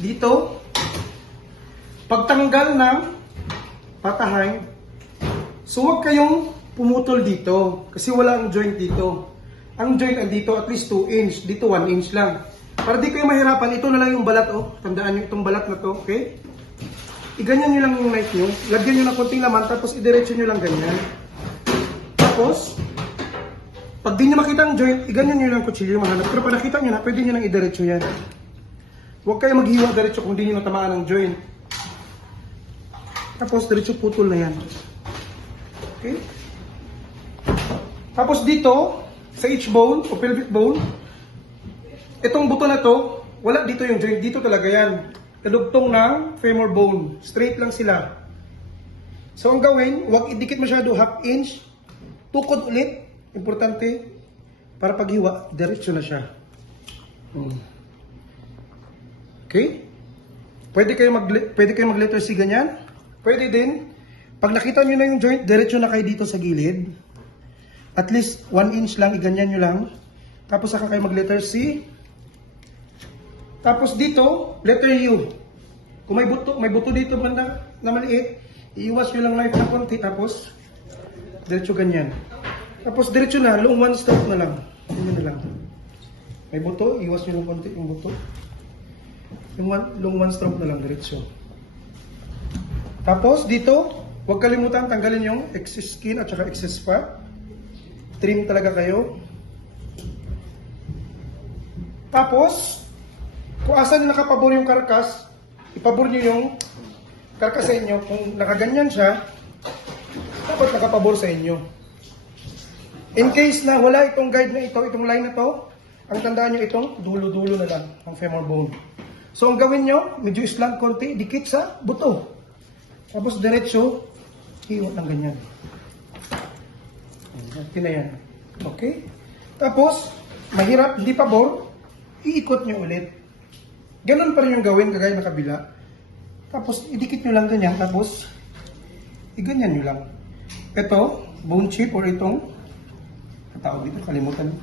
dito, pagtanggal ng patahay, so huwag kayong pumutol dito kasi wala ang joint dito. Ang joint dito at least 2 inch, dito 1 inch lang. Para di kayo mahirapan, ito na lang yung balat, oh. Tandaan nyo itong balat na to, okay? Iganyan nyo lang yung knife nyo, lagyan nyo ng konting laman, tapos idiretso nyo lang ganyan. Tapos, pag di nyo makita ang joint, iganyan nyo lang kutsilyo mahanap. Pero pag nakita nyo na, pwede nyo lang idiretso yan. Huwag kayo maghiwa diretso kung di nyo natamaan ang joint. Tapos, diretso putol na yan. Okay? Tapos dito, sa H-bone o pelvic bone, itong buto na to, wala dito yung joint. Dito talaga yan. Kadugtong ng femur bone. Straight lang sila. So, ang gawin, huwag idikit masyado, half inch. Tukod ulit. Importante. Para paghiwa, diretso na siya. Okay? Pwede kayo mag letter C ganyan. Pwede din. Pag nakita nyo na yung joint, diretso na kayo dito sa gilid. At least 1 inch lang, iganyan nyo lang. Tapos saka kayo mag letter C. Tapos dito, letter U. Kung may buto dito banda na maliit, iiwas nyo lang knife na konti, tapos diretso ganyan. Tapos diretso na, long 1 stroke na lang. Ganyan na lang. May buto, iiwas nyo lang konti yung buto. Long 1 stroke na lang, diretso. Tapos dito, huwag kalimutan tanggalin yung excess skin at saka excess fat. Trim talaga kayo. Tapos, kung asan nakapabor yung karkas, ipabor nyo yung karkas sa inyo. Kung nakaganyan siya, dapat nakapabor sa inyo. In case na wala itong guide na ito, itong line na to, ang tandaan nyo itong dulo-dulo na lang, ang femur bone. So, ang gawin nyo, medyo slant konti, dikit sa buto. Tapos, diretso, iiwat ng ganyan. Okay na yan. Okay? Tapos, mahirap, hindi pabor, iikot nyo ulit. Ganun pa rin yung gawin, kagaya na kabila. Tapos, idikit nyo lang ganyan, tapos, iganyan nyo lang. Ito, bone chip, or itong, katawag dito, kalimutan.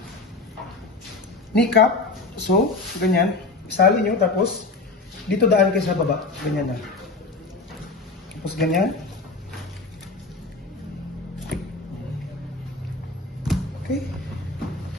Kneecap, so, ganyan. Isali nyo, tapos, dito daan kayo sa baba. Ganyan na. Tapos, ganyan. Okay?